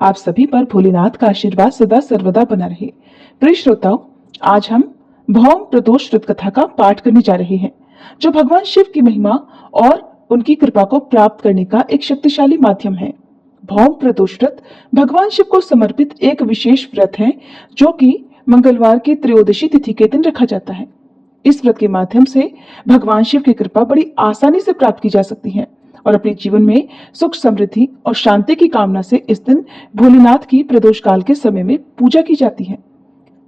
आप सभी पर भोलेनाथ का आशीर्वाद सदा सर्वदा बना रहे। प्रिय श्रोताओं, आज हम भौम प्रदोष व्रत कथा का पाठ करने जा रहे हैं, जो भगवान शिव की महिमा और उनकी कृपा को प्राप्त करने का एक शक्तिशाली माध्यम है। भौम प्रदोष व्रत भगवान शिव को समर्पित एक विशेष व्रत है, जो कि मंगलवार की त्रयोदशी तिथि के दिन रखा जाता है। इस व्रत के माध्यम से भगवान शिव की कृपा बड़ी आसानी से प्राप्त की जा सकती है और अपने जीवन में सुख, समृद्धि और शांति की कामना से इस दिन भोलेनाथ की प्रदोष काल के समय में पूजा की जाती है।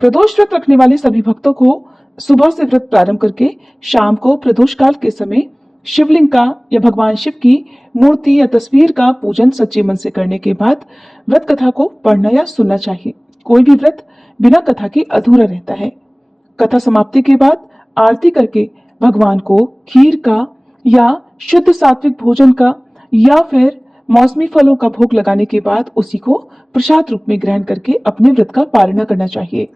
प्रदोष व्रत रखने वाले सभी भक्तों को सुबह से व्रत प्रारंभ करके शाम को प्रदोष काल के समय शिवलिंग का या भगवान शिव की मूर्ति या तस्वीर का पूजन सच्चे मन से करने के बाद व्रत कथा को पढ़ना या सुनना चाहिए। कोई भी व्रत बिना कथा के अधूरा रहता है। कथा समाप्ति के बाद आरती करके भगवान को खीर का या शुद्ध सात्विक भोजन का या फिर मौसमी फलों का भोग लगाने के बाद उसी को प्रसाद रूप में ग्रहण करके अपने व्रत का पालन करना चाहिए।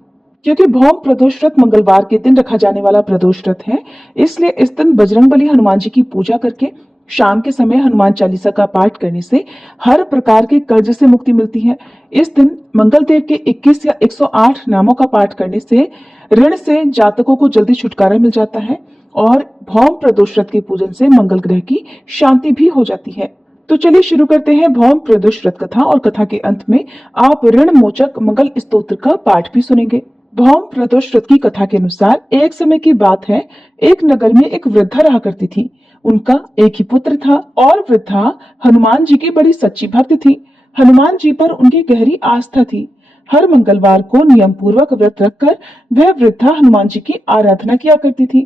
क्योंकि भौम प्रदोष व्रत मंगलवार के दिन रखा जाने वाला प्रदोष व्रत है, इसलिए इस दिन बजरंगबली हनुमान जी की पूजा करके शाम के समय हनुमान चालीसा का पाठ करने से हर प्रकार के कर्ज से मुक्ति मिलती है। इस दिन मंगल देव के 21 या 108 नामों का पाठ करने से ऋण से जातकों को जल्दी छुटकारा मिल जाता है और भौम प्रदोष व्रत के पूजन से मंगल ग्रह की शांति भी हो जाती है। तो चलिए शुरू करते हैं भौम प्रदोष व्रत कथा, और कथा के अंत में आप ऋण मोचक मंगल स्तोत्र का पाठ भी सुनेंगे। भौम प्रदोष व्रत की कथा के अनुसार एक समय की बात है, एक नगर में एक वृद्धा रहा करती थी। उनका एक ही पुत्र था और वृद्धा हनुमान जी की बड़ी सच्ची भक्त थी। हनुमान जी पर उनकी गहरी आस्था थी। हर मंगलवार को नियम पूर्वक व्रत रखकर वह वृद्धा हनुमान जी की आराधना किया करती थी।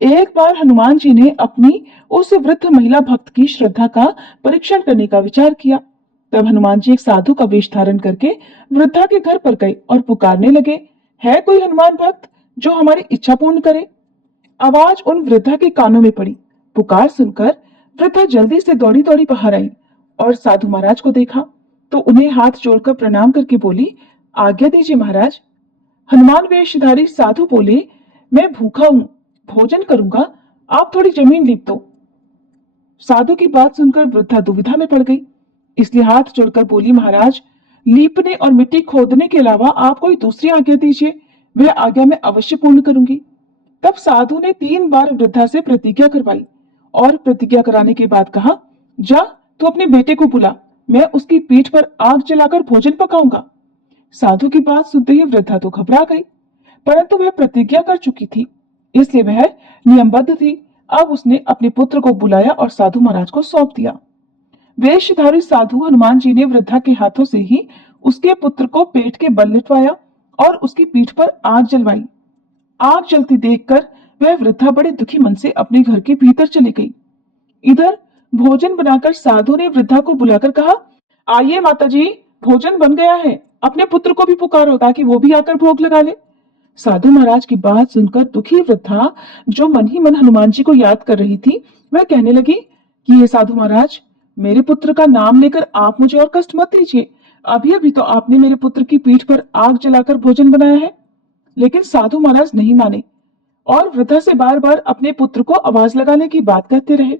एक बार हनुमान जी ने अपनी उस वृद्ध महिला भक्त की श्रद्धा का परीक्षण करने का विचार किया। तब हनुमान जी एक साधु का वेश धारण करके वृद्धा के घर पर गए और पुकारने लगे, है कोई हनुमान भक्त जो हमारी इच्छा पूर्ण करे? आवाज उन वृद्धा के कानों में पड़ी। पुकार सुनकर वृद्धा जल्दी से दौड़ी दौड़ी बाहर आई और साधु महाराज को देखा तो उन्हें हाथ जोड़कर प्रणाम करके बोली, आज्ञा दीजिए महाराज। हनुमान वेशधारी साधु बोले, मैं भूखा हूं, भोजन करूंगा, आप थोड़ी जमीन लीप दो। साधु की बात सुनकर वृद्धा दुविधा में पड़ गई, इसलिए हाथ जोड़कर बोली, महाराज, लीपने और मिट्टी खोदने के अलावा आप कोई दूसरी आज्ञा दीजिए, वह आज्ञा मैं अवश्य पूर्ण करूंगी। तब साधु ने 3 बार वृद्धा से प्रतिज्ञा करवाई और प्रतिज्ञा कराने के बाद कहा, जा तू अपने बेटे को बुला, मैं उसकी पीठ पर आग जलाकर भोजन पकाऊंगा। साधु की बात सुनते ही वृद्धा तो घबरा गई, परंतु वह प्रतिज्ञा कर चुकी थी, इसलिए वह नियमबद्ध थी। अब उसने अपने पुत्र को बुलाया और साधु महाराज को सौंप दिया। वेशधारी साधु हनुमान जी ने वृद्धा के हाथों से ही उसके पुत्र को पेट के बल लिटवाया और उसकी पीठ पर आग जलवाई। आग जलती देखकर वह वृद्धा बड़े दुखी मन से अपने घर के भीतर चली गई। इधर भोजन बनाकर साधु ने वृद्धा को बुलाकर कहा, आइए माताजी, भोजन बन गया है, अपने पुत्र को भी पुकारो ताकि वो भी आकर भोग लगा ले। साधु महाराज की बात सुनकर दुखी वृद्धा, जो मन ही मन हनुमान जी को याद कर रही थी, वह कहने लगी कि ये साधु महाराज, मेरे पुत्र का नाम लेकर आप मुझे और कष्ट मत दीजिए। अभी अभी तो आपने मेरे पुत्र की पीठ पर आग जलाकर भोजन बनाया है। लेकिन साधु महाराज नहीं माने और वृद्धा से बार बार अपने पुत्र को आवाज लगाने की बात कहते रहे।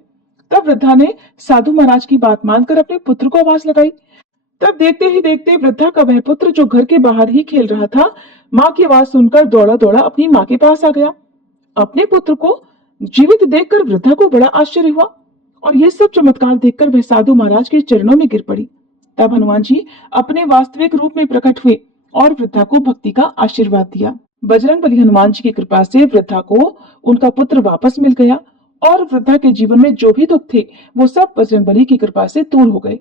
तब वृद्धा ने साधु महाराज की बात मानकर अपने पुत्र को आवाज लगाई। तब देखते ही देखते वृद्धा का वह पुत्र, जो घर के बाहर ही खेल रहा था, माँ की आवाज सुनकर दौड़ा दौड़ा अपनी माँ के पास आ गया। अपने पुत्र को जीवित देखकर वृद्धा को बड़ा आश्चर्य हुआ और यह सब चमत्कार देखकर वह साधु महाराज के चरणों में गिर पड़ी। तब हनुमान जी अपने वास्तविक रूप में प्रकट हुए और वृद्धा को भक्ति का आशीर्वाद दिया। बजरंगबली हनुमान जी की कृपा से वृद्धा को उनका पुत्र वापस मिल गया और वृद्धा के जीवन में जो भी दुख थे वो सब बजरंगबली की कृपा से दूर हो गए।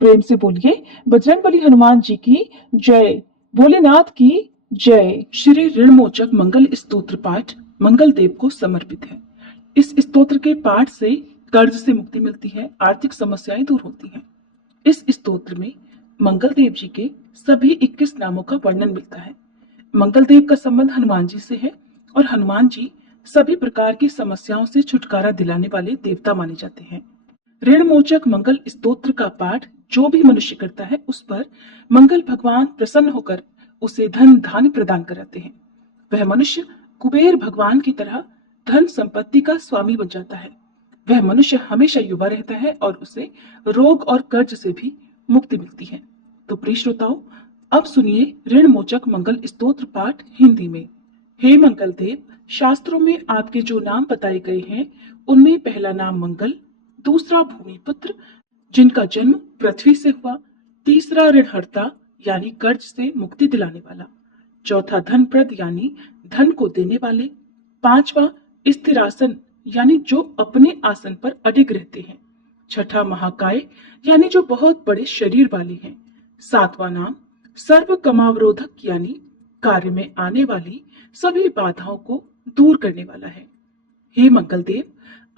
प्रेम से बोलिए, बजरंगबली हनुमान जी की जय, भोलेनाथ की जय। श्री ऋणमोचक मंगल स्तोत्र पाठ मंगल देव को समर्पित है। इस स्तोत्र के पाठ से कर्ज से मुक्ति मिलती है, आर्थिक समस्याएं दूर होती हैं। इस स्तोत्र में मंगल देव जी के सभी 21 नामों का वर्णन मिलता है। मंगल देव का संबंध हनुमान जी से है और हनुमान जी सभी प्रकार की समस्याओं से छुटकारा दिलाने वाले देवता माने जाते हैं। ऋणमोचक मंगल स्तोत्र का पाठ जो भी मनुष्य करता है, उस पर मंगल भगवान प्रसन्न होकर उसे धन धान्य प्रदान कराते हैं। वह मनुष्य कुबेर भगवान की तरह धन संपत्ति का स्वामी बन जाता है। वह मनुष्य हमेशा युवा रहता है और उसे रोग और कर्ज से भी मुक्ति मिलती है। तो प्रिय श्रोताओं, अब सुनिए ऋण मोचक मंगल स्तोत्र पाठ हिंदी में। हे मंगल देव, शास्त्रों में आपके जो नाम बताए गए हैं उनमें पहला नाम मंगल, दूसरा भूमिपुत्र जिनका जन्म पृथ्वी से हुआ, तीसरा ऋणहर्ता यानी कर्ज से मुक्ति दिलाने वाला, चौथा धनप्रद यानी धन को देने वाले, पांचवा स्थिरासन यानी जो अपने आसन पर अडिग रहते हैं, छठा महाकाय यानी जो बहुत बड़े शरीर वाले हैं, सातवां नाम सर्व कमावरोधक यानी कार्य में आने वाली सभी बाधाओं को दूर करने वाला है। हे मंगल देव,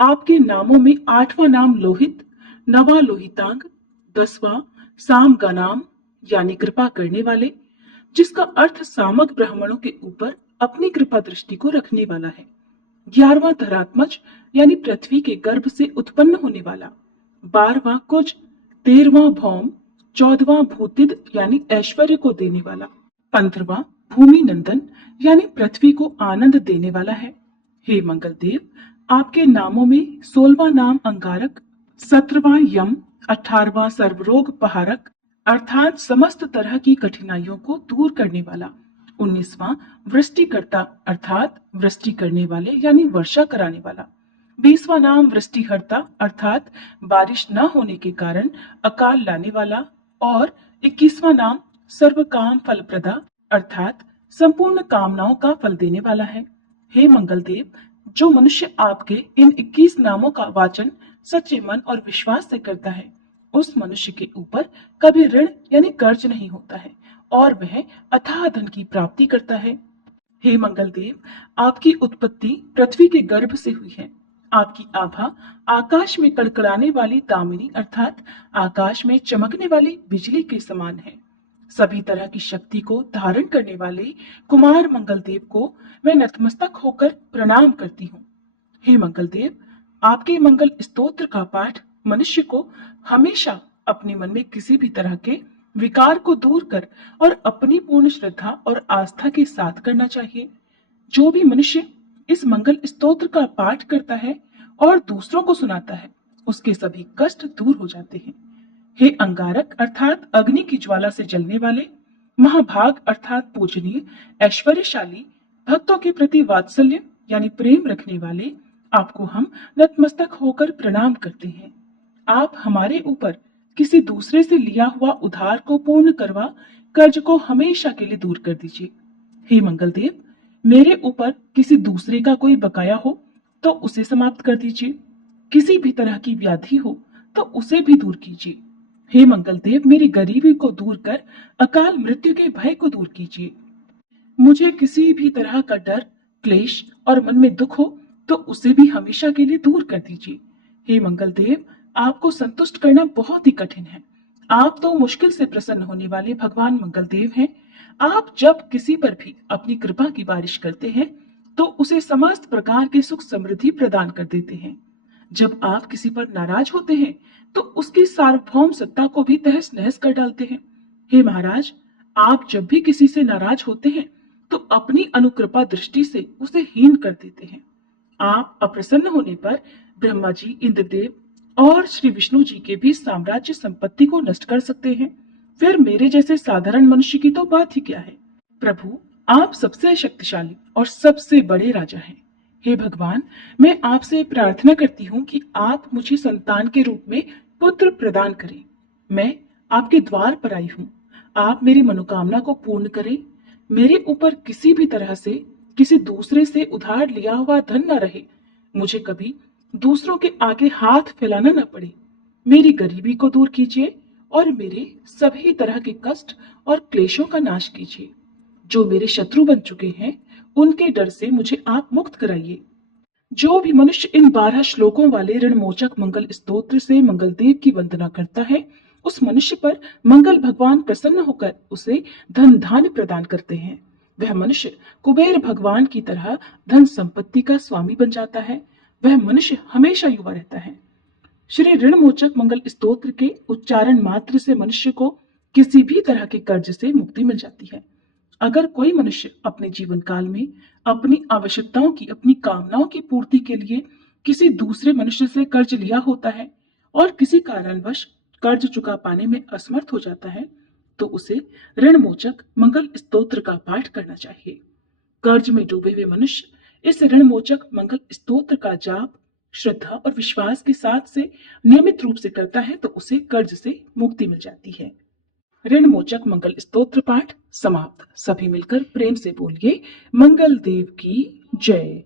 आपके नामों में आठवां नाम लोहित, नवा लोहितांग, दसवां साम का नाम यानी कृपा करने वाले, जिसका अर्थ सामक ब्राह्मणों के ऊपर अपनी कृपा दृष्टि को रखने वाला है, 11वां धरात्मज यानी पृथ्वी के गर्भ से उत्पन्न होने वाला, 12वां कुज, 13वां भौम, 14वां भूतिद यानी ऐश्वर्य को देने वाला, 15वां भूमि नंदन यानी पृथ्वी को आनंद देने वाला है। हे मंगल देव, आपके नामों में 16वां नाम अंगारक, 17वां यम, 18वां सर्वरोग पहारक अर्थात समस्त तरह की कठिनाइयों को दूर करने वाला, 19वां वृष्टिकर्ता अर्थात वृष्टि करने वाले यानी वर्षा कराने वाला, 20वां नाम वृष्टिहर्ता अर्थात बारिश न होने के कारण अकाल लाने वाला और 21वां नाम सर्व काम फल प्रदा अर्थात संपूर्ण कामनाओं का फल देने वाला है। हे मंगल देव, जो मनुष्य आपके इन 21 नामों का वाचन सच्चे मन और विश्वास से करता है, उस मनुष्य के ऊपर कभी ऋण यानी कर्ज नहीं होता है और वह अथाह धन की प्राप्ति करता है। हे मंगल देव, आपकी उत्पत्ति पृथ्वी के गर्भ से हुई है। आपकी आभा आकाश में कड़कड़ाने वाली दामिनी अर्थात आकाश में चमकने वाली बिजली के समान है। सभी तरह की शक्ति को धारण करने वाले कुमार मंगल देव को मैं नतमस्तक होकर प्रणाम करती हूँ। हे मंगल देव, आपके मंगल स्तोत्र का पाठ मनुष्य को हमेशा अपने मन में किसी भी तरह के विकार को दूर कर और अपनी पूर्ण श्रद्धा और आस्था के साथ करना चाहिए। जो भी मनुष्य इस मंगल स्तोत्र का पाठ करता है और दूसरों को सुनाता है, उसके सभी कष्ट दूर हो जाते हैं। हे अंगारक अर्थात अग्नि की ज्वाला से जलने वाले, महाभाग अर्थात पूजनीय, ऐश्वर्यशाली, भक्तों के प्रति वात्सल्य यानी प्रेम रखने वाले, आपको हम नतमस्तक होकर प्रणाम करते हैं। आप हमारे ऊपर किसी दूसरे से लिया हुआ उधार को पूर्ण करवा कर्ज को हमेशा के लिए दूर कर दीजिए। हे मंगल देव, मेरे ऊपर किसी दूसरे का कोई बकाया हो तो उसे समाप्त कर दीजिए। किसी भी तरह की व्याधि हो तो उसे भी दूर कीजिए। हे मंगल देव, मेरी गरीबी को दूर कर अकाल मृत्यु के भय को दूर कीजिए। मुझे किसी भी तरह का डर, क्लेश और मन में दुख हो तो उसे भी हमेशा के लिए दूर कर दीजिए। हे मंगल देव, आपको संतुष्ट करना बहुत ही कठिन है। आप तो मुश्किल से प्रसन्न होने वाले भगवान मंगल देव हैं। आप जब किसी पर भी अपनी कृपा की बारिश करते हैं तो उसे समस्त प्रकार के सुख समृद्धि प्रदान कर देते हैं। जब आप किसी पर नाराज होते हैं तो उसकी सार्वभौम सत्ता को भी तहस नहस कर डालते हैं। हे महाराज, आप जब भी किसी से नाराज होते हैं तो अपनी अनुकृपा दृष्टि से उसे हीन कर देते हैं। आप अप्रसन्न होने पर ब्रह्मा जी, इंद्रदेव और श्री विष्णु जी के भी साम्राज्य संपत्ति को नष्ट कर सकते हैं। फिर मेरे जैसे साधारण मनुष्य की तो बात ही क्या है। प्रभु, आप सबसे शक्तिशाली और सबसे बड़े राजा हैं। हे भगवान, मैं आपसे प्रार्थना करती हूँ कि आप मुझे संतान के रूप में पुत्र प्रदान करें। मैं आपके द्वार पर आई हूँ। आप मेरी मनोकामना को पूर्ण करें। मेरे ऊपर किसी भी तरह से किसी दूसरे से उधार लिया हुआ धन न रहे। मुझे कभी दूसरों के आगे हाथ फैलाना न पड़े। मेरी गरीबी को दूर कीजिए और मेरे सभी तरह के कष्ट और क्लेशों का नाश कीजिए। जो मेरे शत्रु बन चुके हैं, उनके डर से मुझे आप मुक्त कराइए। जो भी मनुष्य इन 12 श्लोकों वाले ऋणमोचक मंगल स्तोत्र से मंगल देव की वंदना करता है, उस मनुष्य पर मंगल भगवान प्रसन्न होकर उसे धन धान्य प्रदान करते हैं। वह मनुष्य कुबेर भगवान की तरह धन संपत्ति का स्वामी बन जाता है। वह मनुष्य हमेशा युवा रहता है। श्री ऋणमोचक मंगल स्तोत्र के उच्चारण मात्र से मनुष्य को किसी भी तरह के कर्ज से मुक्ति मिल जाती है। अगर कोई मनुष्य अपने जीवन काल में अपनी आवश्यकताओं की, अपनी कामनाओं की पूर्ति के लिए किसी दूसरे मनुष्य से कर्ज लिया होता है और किसी कारणवश कर्ज चुका पाने में असमर्थ हो जाता है, तो उसे ऋणमोचक मंगल स्तोत्र का पाठ करना चाहिए। कर्ज में डूबे हुए मनुष्य इस ऋणमोचक मंगल स्तोत्र का जाप श्रद्धा और विश्वास के साथ से नियमित रूप से करता है तो उसे कर्ज से मुक्ति मिल जाती है। ऋणमोचक मंगल स्तोत्र पाठ समाप्त। सभी मिलकर प्रेम से बोलिए मंगल देव की जय।